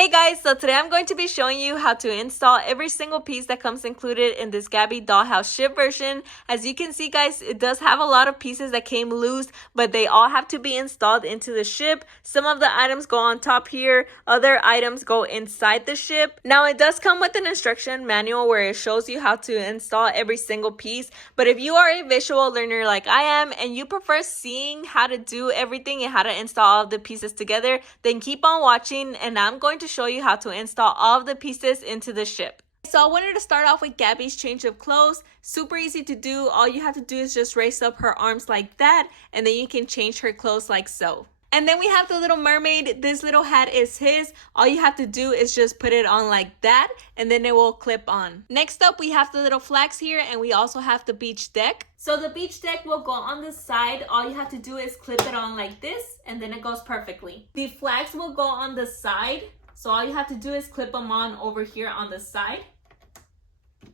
Hey guys, so today I'm going to be showing you how to install every single piece that comes included in this Gabby Dollhouse ship version. As you can see guys, it does have a lot of pieces that came loose, but they all have to be installed into the ship. Some of the items go on top here, other items go inside the ship. Now it does come with an instruction manual where it shows you how to install every single piece, but if you are a visual learner like I am and you prefer seeing how to do everything and how to install all of the pieces together, then keep on watching and I'm going to show you how to install all of the pieces into the ship. So I wanted to start off with Gabby's change of clothes. Super easy to do. All you have to do is just raise up her arms like that, and then you can change her clothes like so. And then we have the little mermaid. This little hat is his. All you have to do is just put it on like that, and then it will clip on. Next up, we have the little flags here, and we also have the beach deck. So the beach deck will go on the side. All you have to do is clip it on like this, and then it goes perfectly. The flags will go on the side. So all you have to do is clip them on over here on the side,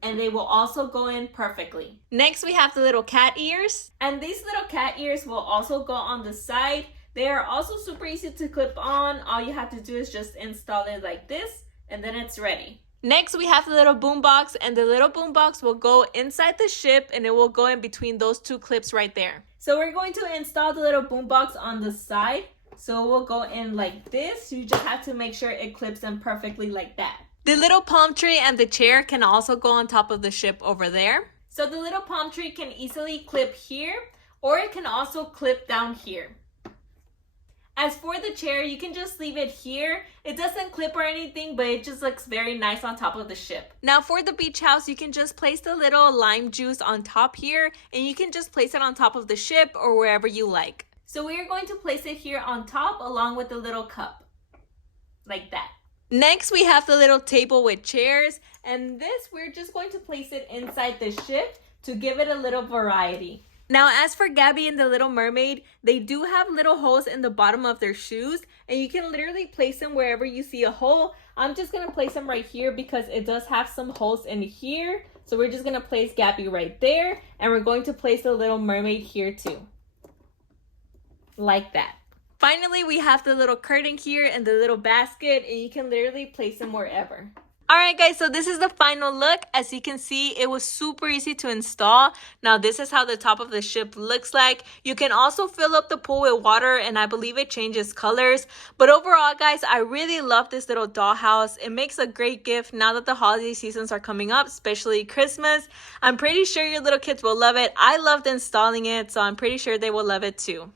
and they will also go in perfectly. Next, we have the little cat ears, and these little cat ears will also go on the side. They are also super easy to clip on. All you have to do is just install it like this, and then it's ready. Next, we have the little boombox, and the little boombox will go inside the ship, and it will go in between those two clips right there. So we're going to install the little boombox on the side. So it will go in like this. You just have to make sure it clips in perfectly like that. The little palm tree and the chair can also go on top of the ship over there. So the little palm tree can easily clip here, or it can also clip down here. As for the chair, you can just leave it here. It doesn't clip or anything, but it just looks very nice on top of the ship. Now for the beach house, you can just place the little lime juice on top here, and you can just place it on top of the ship or wherever you like. So we are going to place it here on top along with the little cup, like that. Next, we have the little table with chairs, and this we're just going to place it inside the ship to give it a little variety. Now, as for Gabby and the Little Mermaid, they do have little holes in the bottom of their shoes, and you can literally place them wherever you see a hole. I'm just going to place them right here because it does have some holes in here. So we're just going to place Gabby right there, and we're going to place the Little Mermaid here too. Like that. Finally, we have the little curtain here and the little basket, and you can literally place them wherever. Alright guys, so this is the final look. As you can see, it was super easy to install. Now this is how the top of the ship looks like. You can also fill up the pool with water, and I believe it changes colors. But overall guys, I really love this little dollhouse. It makes a great gift now that the holiday seasons are coming up, especially Christmas. I'm pretty sure your little kids will love it. I loved installing it, so I'm pretty sure they will love it too.